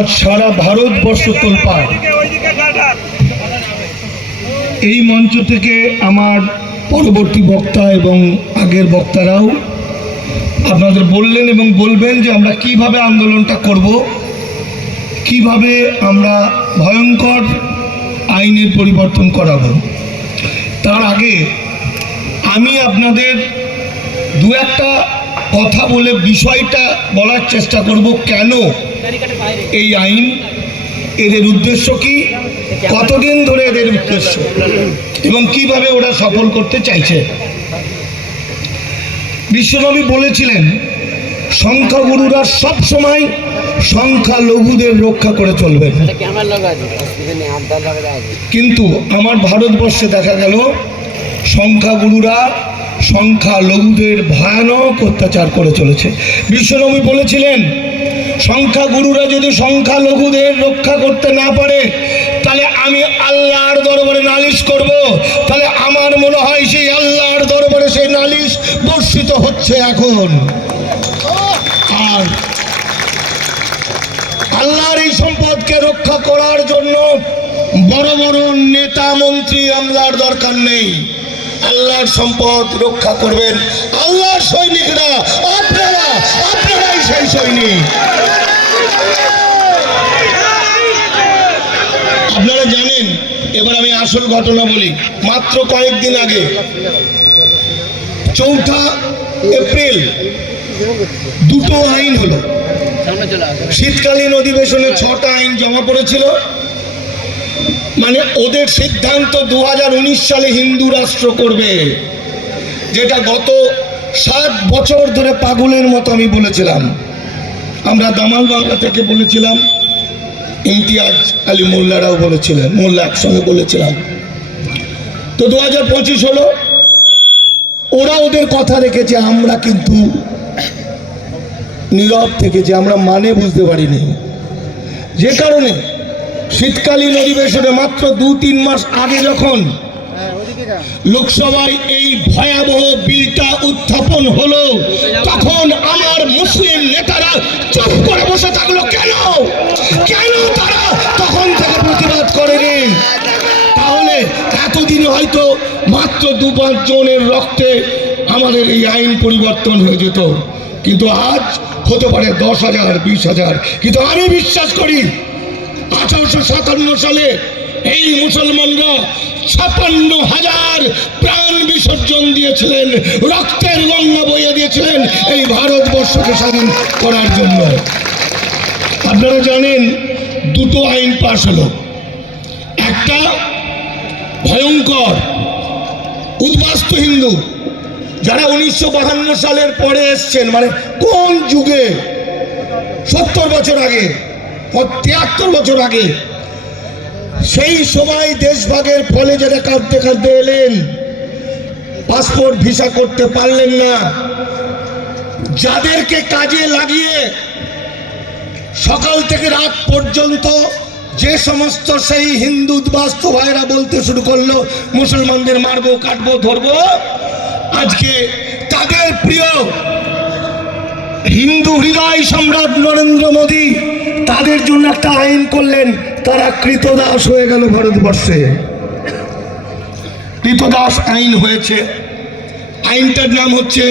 আজ সারা ভারতবর্ষ তোলপাড়। এই মঞ্চ থেকে আমার পরবর্তী বক্তা এবং আগের বক্তারাও আপনাদের বললেন এবং বলবেন যে আমরা কিভাবে আন্দোলনটা করব, কিভাবে আমরা ভয়ঙ্কর আইনের পরিবর্তন করাবো। তার আগে আমি আপনাদের দু একটা কথা বলে বিষয়টা বলার চেষ্টা করব, কেন এই আইন, এদের উদ্দেশ্য কি, কতদিন ধরে এদের উদ্দেশ্য এবং কিভাবে ওরা সফল করতে চাইছে। বিশ্বনবী বলেছিলেন সংখ্যাগুরুরা সব সময় সংখ্যালঘুদের রক্ষা করে চলবেন, কিন্তু আমার ভারতবর্ষে দেখা গেল সংখ্যাগুরুরা সংখ্যালঘুদের ভয়ানক অত্যাচার করে চলেছে। বিশ্বনবী বলেছিলেন সংখ্যাগুরুরা যদি সংখ্যালঘুদের রক্ষা করতে না পারে তাহলে আমি আল্লাহর দরবারে নালিশ করব। তাহলে আমার মনে হয় সেই আল্লাহর দরবারে সেই নালিশ বর্ষিত হচ্ছে এখন। আর আল্লাহর এই সম্পদকে রক্ষা করার জন্য বড় বড় নেতা মন্ত্রী আমলার দরকার নেই। আল্লাহর সম্পদ রক্ষা করবেন আল্লাহর সৈনিকরা, আপনারাই সেই সৈনিক। আপনারা জানেন, এবার আমি আসল ঘটনা বলি। মাত্র কয়েকদিন আগে 4 এপ্রিল দুটো আইন হলো। শীতকালীন অধিবেশনে 6টা আইন জমা পড়েছিল। মানে ওদের সিদ্ধান্ত 2019 সালে হিন্দু রাষ্ট্র করবে, যেটা গত 7 বছর ধরে পাগলের মতো আমি বলেছিলাম। আমরা দামাল বাংলা থেকে বলেছিলাম, ইমতিয়াজ আলী মোল্লারাও বলেছিলেন, মোল্লা একসঙ্গে বলেছিলাম। তো 2025 হলো, ওরা ওদের কথা রেখেছে, আমরা কিন্তু নীরব থেকেছি, আমরা মানে বুঝতে পারিনি। যে কারণে শীতকালীন অধিবেশনে মাত্র 2-3 মাস আগে যখন লোকসভায় এই ভয়াবহ বিলটা উত্থাপন হলো, তখন আমার মুসলিম নেতারা চুপ করে বসে থাকলো। কেন তারা তখন থেকে প্রতিবাদ করেনি? তাহলে এতদিনে হয়তো মাত্র 2-5 জনের রক্তে আমাদের এই আইন পরিবর্তন হয়ে যেত, কিন্তু আজ হতে পারে 10,000, 20,000। কিন্তু আমি বিশ্বাস করি 1857 সালে এই মুসলমানরা 56,000 প্রাণ বিসর্জন দিয়েছিলেন, রক্তের গঙ্গা বইয়ে দিয়েছিলেন এই ভারতবর্ষকে স্বাধীন করার জন্য। আপনারা জানেন, দুটো আইন পাশ হলো। একটা ভয়ঙ্কর উদ্বাস্তু হিন্দু, যারা 1952 সালের পরে এসছেন, মানে কোন যুগে, 70 বছর আগে, 73 বছর আগে, সেই সময় দেশভাগের ফলে যারা কাঁদতে কাঁদতে এলেন, পাসপোর্ট ভিসা করতে পারলেন না, যাদেরকে কাজে লাগিয়ে সকাল থেকে রাত পর্যন্ত যে সমস্ত সেই হিন্দু উদ্বাস্তু ভাইরা বলতে শুরু করলো মুসলমানদের মারবো, কাটবো, ধরবো, আজকে তাদের প্রিয় হিন্দু হৃদয় সম্রাট নরেন্দ্র মোদী তাদের জন্য একটা আইন করলেন। তারা কৃতদাস হয়ে গেল ভারতবর্ষে। কৃতদাস আইন হয়েছে। আইনটার নাম হচ্ছে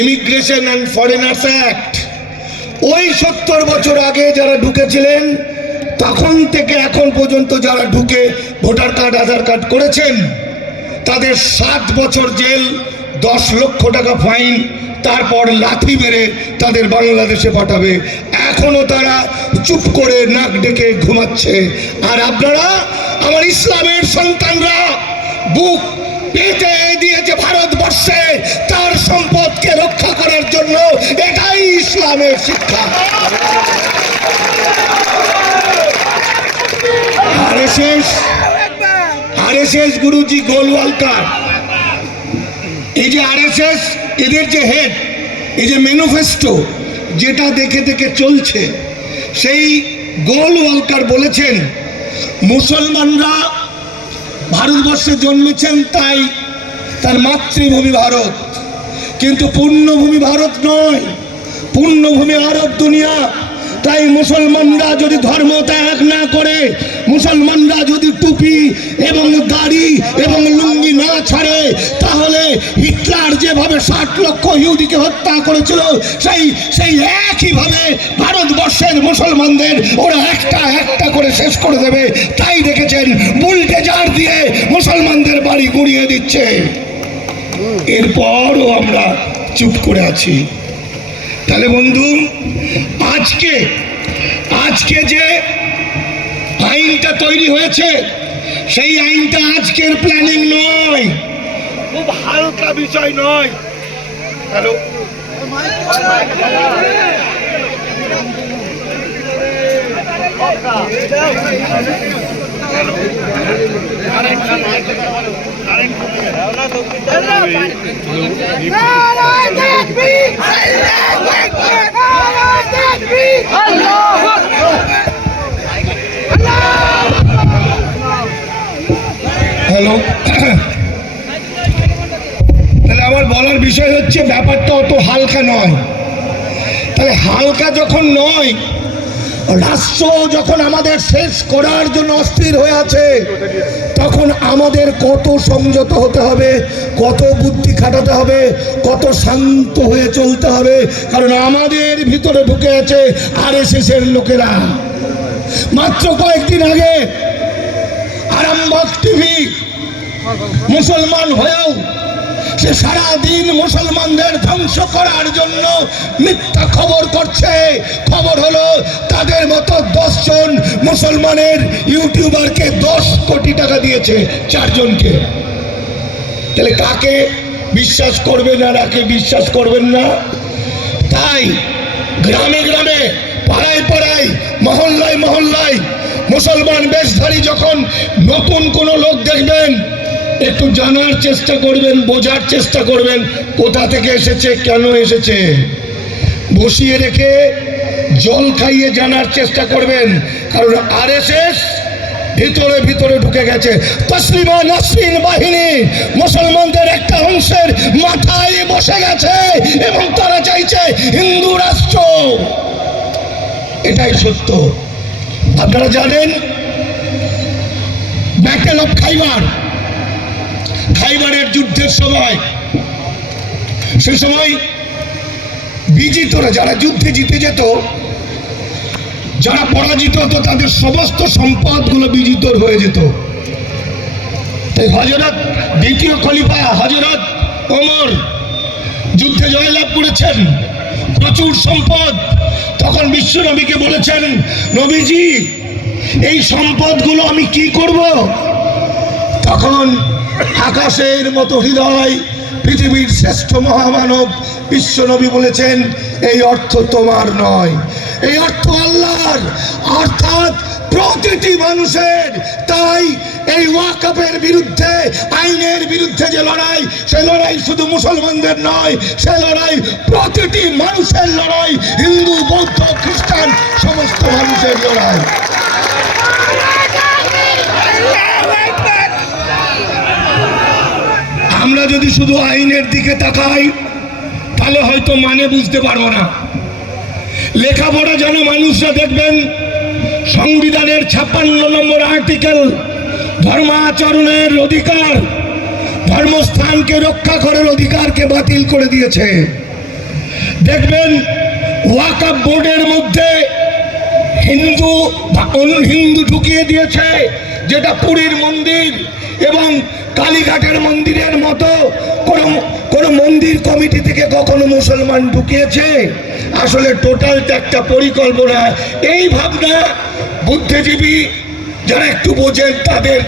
ইমিগ্রেশন অ্যান্ড ফরেনার্স অ্যাক্ট। ওই 70 বছর আগে যারা ঢুকেছিলেন, তখন থেকে এখন পর্যন্ত যারা ঢুকে ভোটার কার্ড, আধার কার্ড করেছেন, তাদের 7 বছর জেল, 10 লক্ষ টাকা ফাইন, তারপর লাথি মেরে তাদের বাংলাদেশে পাঠাবে। এখনো তারা চুপ করে নাক ডেকে ঘুমাচ্ছে। আর আপনারা, আমার ইসলামের সন্তানরা, বুক পেতে দিয়েছে ভারতবর্ষে তার সম্পদকে রক্ষা করার জন্য। এটাই ইসলামের শিক্ষা। আরএসএস গুরুজি গোলওয়ালকার, এই যে আরএসএস, এদের যে হেড, এই যে ম্যানিফেস্টো যেটা দেখে দেখে চলছে, সেই গোলওয়ালকার বলেছেন মুসলমানরা ভারতবর্ষে জন্মেছেন, তাই তার মাতৃভূমি ভারত, কিন্তু পূর্ণভূমি ভারত নয়, পূর্ণভূমি আরব দুনিয়া। তাই মুসলমানরা যদি ধর্ম ত্যাগ না করে, মুসলমানরা যদি টুপি এবং দাড়ি এবং লুঙ্গি না ছাড়ে, তাহলে হিটলার যেভাবে 60 লক্ষ ইহুদিকে হত্যা করেছিল, সেই একইভাবে ভারতবর্ষের মুসলমানদের ওরা একটা একটা করে শেষ করে দেবে। তাই দেখেছেন বুলডোজার দিয়ে মুসলমানদের বাড়ি গুঁড়িয়ে দিচ্ছে। এরপরও আমরা চুপ করে আছি। তাহলে বন্ধু, আজকে যে আইনটা তৈরি হয়েছে, সেই আইনটা আজকের প্ল্যানিং নয়, খুব হালকা বিষয় নয়। হ্যালো, হ্যালো, তাহলে আমার বলার বিষয় হচ্ছে ব্যাপারটা অত হালকা নয়। তাহলে হালকা যখন নয়, রাষ্ট্র যখন আমাদের শেষ করার জন্য অস্থির হয়ে আছে, তখন আমাদের কত সংযত হতে হবে, কত বুদ্ধি খাটাতে হবে, কত শান্ত হয়ে চলতে হবে। কারণ আমাদের ভিতরে ঢুকে আছে RSS এর লোকেরা। মাত্র কয়েকদিন আগে আরামবাগ টিভি মুসলমান হয়েও সে সারাদিন মুসলমানদের ধ্বংস করার জন্য মিথ্যা খবর করছে। খবর হলো তাদের মতো 10 জন মুসলমানের ইউটিউবারকে 10 কোটি টাকা দিয়েছে, 4 জনকে। তাহলে কাকে বিশ্বাস করবেন আর কাকে বিশ্বাস করবেন না? তাই গ্রামে গ্রামে, পাড়ায় পাড়ায়, মহল্লায় মহল্লায় মুসলমান বেশধারী যখন নতুন কোনো লোক দেখবেন, একটু জানার চেষ্টা করবেন, বোঝার চেষ্টা করবেন কোথা থেকে এসেছে, কেন এসেছে। বসিয়ে রেখে জল খাইয়ে জানার চেষ্টা করবেন। কারণ RSS ভিতরে ভিতরে ঢুকে গেছে। তসলিমা নাসরিন বাহিনী মুসলমানদের একটা অংশের মাথায় বসে গেছে এবং তারা চাইছে হিন্দু রাষ্ট্র। এটাই সত্য। আপনারা জানেন ব্যাটেল অফ খাইবারের যুদ্ধের সময়, সে সময় বিজিতরা, যারা যুদ্ধে জিতে যেত, যারা পরাজিত হতো, তাদের সমস্ত সম্পদগুলো বিজিতর হয়ে যেত। তাই হযরত দ্বিতীয় খলিফা হযরত ওমর যুদ্ধে জয়লাভ করেছেন, প্রচুর সম্পদ। তখন বিশ্ব নবীকে বলেছেন, নবীজি এই সম্পদগুলো আমি কি করব? তখন আকাশের মতো হৃদয়, পৃথিবীর শ্রেষ্ঠ মহামানব বিশ্বনবী বলেছেন, এই অর্থ তোমার নয়, এই অর্থ আল্লাহর, অর্থাৎ প্রতিটি মানুষের। তাই এই ওয়াকফের বিরুদ্ধে, আইনের বিরুদ্ধে যে লড়াই, সে লড়াই শুধু মুসলমানদের নয়, সে লড়াই প্রতিটি মানুষের লড়াই, হিন্দু, বৌদ্ধ, খ্রিস্টান, সমস্ত মানুষের লড়াই। আমরা যদি শুধু আইনের দিকে তাকাই, তাহলে হয়তো মানে বুঝতে পারবো না। লেখাপড়া জানা মানুষরা দেখবেন সংবিধানের 56 নম্বর আর্টিকেল, ধর্মাচরণের অধিকার, ধর্মস্থানকে রক্ষা করার অধিকারকে বাতিল করে দিয়েছে। দেখবেন ওয়াকফ বোর্ডের মধ্যে হিন্দু ঢুকিয়ে দিয়েছে, যেটা পুরীর মন্দির এবং কালীঘাটের মন্দিরের মতো কোনো মন্দির কমিটি থেকে কখনো মুসলমান ঢুকিয়েছে? আসলে টোটালটা একটা পরিকল্পনা। এই ভাবনা বুদ্ধিজীবী যারা একটু বোঝেন তাদের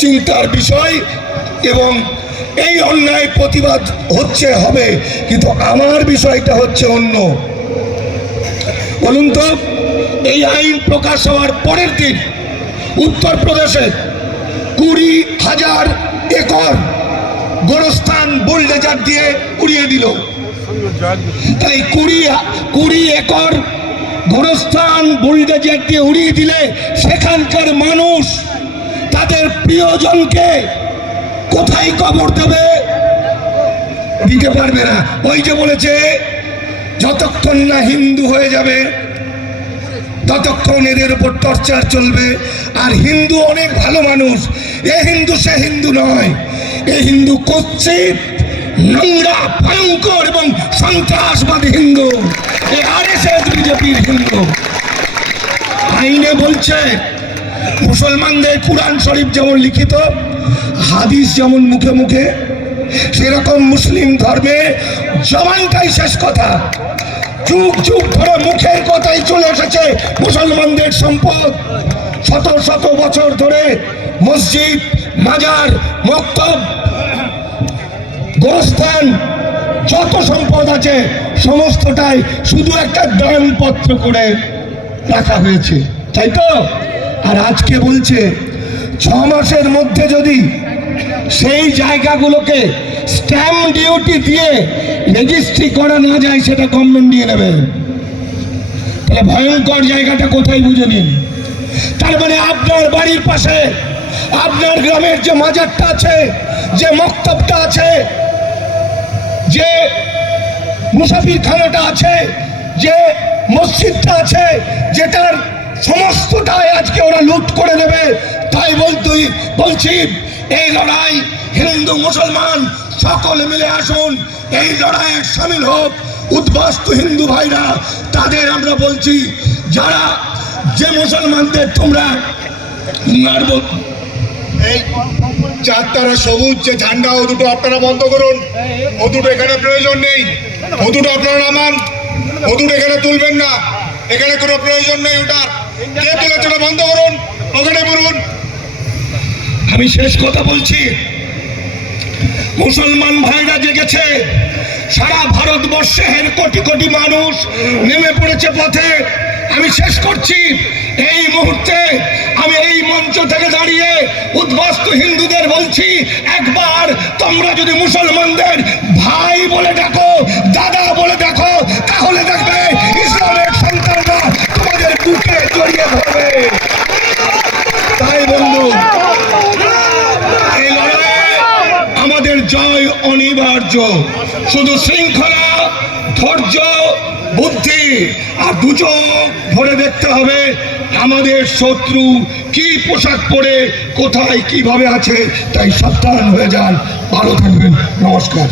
চিন্তার বিষয়, এবং এই অন্যায় প্রতিবাদ হবে। কিন্তু আমার বিষয়টা হচ্ছে অন্য। বলুন তো, এই আইন প্রকাশ হওয়ার পরের দিন উত্তরপ্রদেশে 20,000 একর গোরস্থান বুলডোজার দিয়ে উড়িয়ে দিল। তাই 20 একর গোরস্থান বুলডোজার দিয়ে উড়িয়ে দিলে সেখানকার মানুষ তাদের প্রিয়জনকে কোথায় কবর দেবে? দিতে পারবে না। ওই যে বলেছে, যতক্ষণ না হিন্দু হয়ে যাবে ততক্ষণ এদের উপর টর্চার চলবে। আর হিন্দু অনেক ভালো মানুষ, এ হিন্দু সে হিন্দু নয়, এ হিন্দু কুৎসিত, নোংরা, ভয়ঙ্কর এবং সন্ত্রাসবাদী হিন্দু, এ আরএসএস বিজেপির হিন্দু। আইনে বলছে মুসলমানদের কুরআন শরীফ যেমন লিখিত, হাদিস যেমন মুখে মুখে, সেরকম মুসলিম ধর্মে জবানটাই শেষ কথা। যুগ যুগ ধরে মুখের কথাই চলে এসেছে মুসলমানদের সম্পদ। শত শত বছর ধরে মসজিদ, মাজার, মক্তব, গোরস্থান, যত সম্পদ আছে সমস্তটাই শুধু একটা দানপত্র করে রাখা হয়েছে, তাই তো? আর আজকে বলছে 6 মাসের মধ্যে যদি সেই জায়গাগুলোকে স্ট্যাম্প ডিউটি দিয়ে রেজিস্ট্রি করা না যায়, সেটা গভর্নমেন্ট দিয়ে নেবে। তাহলে ভয়ঙ্কর জায়গাটা কোথায় বুঝে নিন। তার মানে আপনার বাড়ির পাশে, আপনার গ্রামের যে মাজারটা আছে, যে মক্তবটা আছে, যে মুসাফিরখানাটা আছে, যে মসজিদটা আছে, যেটার সমস্তটাই আজকে ওরা লুট করে দেবে। তাই বলছি এই লড়াই হিন্দু মুসলমান সকলে মিলে আসুন, এই লড়াইয়ে সামিল হোক। উদ্বাস্তু হিন্দু ভাইরা, তাদের আমরা বলছি, যারা যে মুসলমানদের তোমরা এই চারতারা সবুজ যে ঝান্ডা, ও দুটো আপনারা বন্ধ করুন। ও দুটো এখানে প্রয়োজন নেই, ও দুটো আপনারা নামান, ও দুটো এখানে তুলবেন না, এখানে কোনো প্রয়োজন নেই ওটার। কে তুলেছে ওটা বন্ধ করুন, ওখানে বলুন। আমি শেষ কথা বলছি, মুসলমান ভাইরা জেগেছে, সারা ভারতবর্ষের কোটি কোটি মানুষ নেমে পড়েছে পথে। আমি শেষ করছি, এই মুহূর্তে আমি এই মঞ্চ থেকে দাঁড়িয়ে উদ্বাস্তু হিন্দুদের বলছি, একবার তোমরা যদি মুসলমানদের ভাই বলে ডাকো, দাদা বলে ডাকো, তাহলে দেখবে ইসলামের সন্তানরা তোমাদের বুকে জড়িয়ে ধরবে। তাই বন্ধু, এই লড়াইয়ে আমাদের জয় অনিবার্য। শুধু শৃঙ্খলা, ধৈর্য, বুদ্ধি আর দুচোখ ভরে দেখতে হবে আমাদের শত্রু কি পোশাক পরে কোথায় কিভাবে আছে। তাই সাবধান হয়ে যান, ভালো থাকবেন, নমস্কার।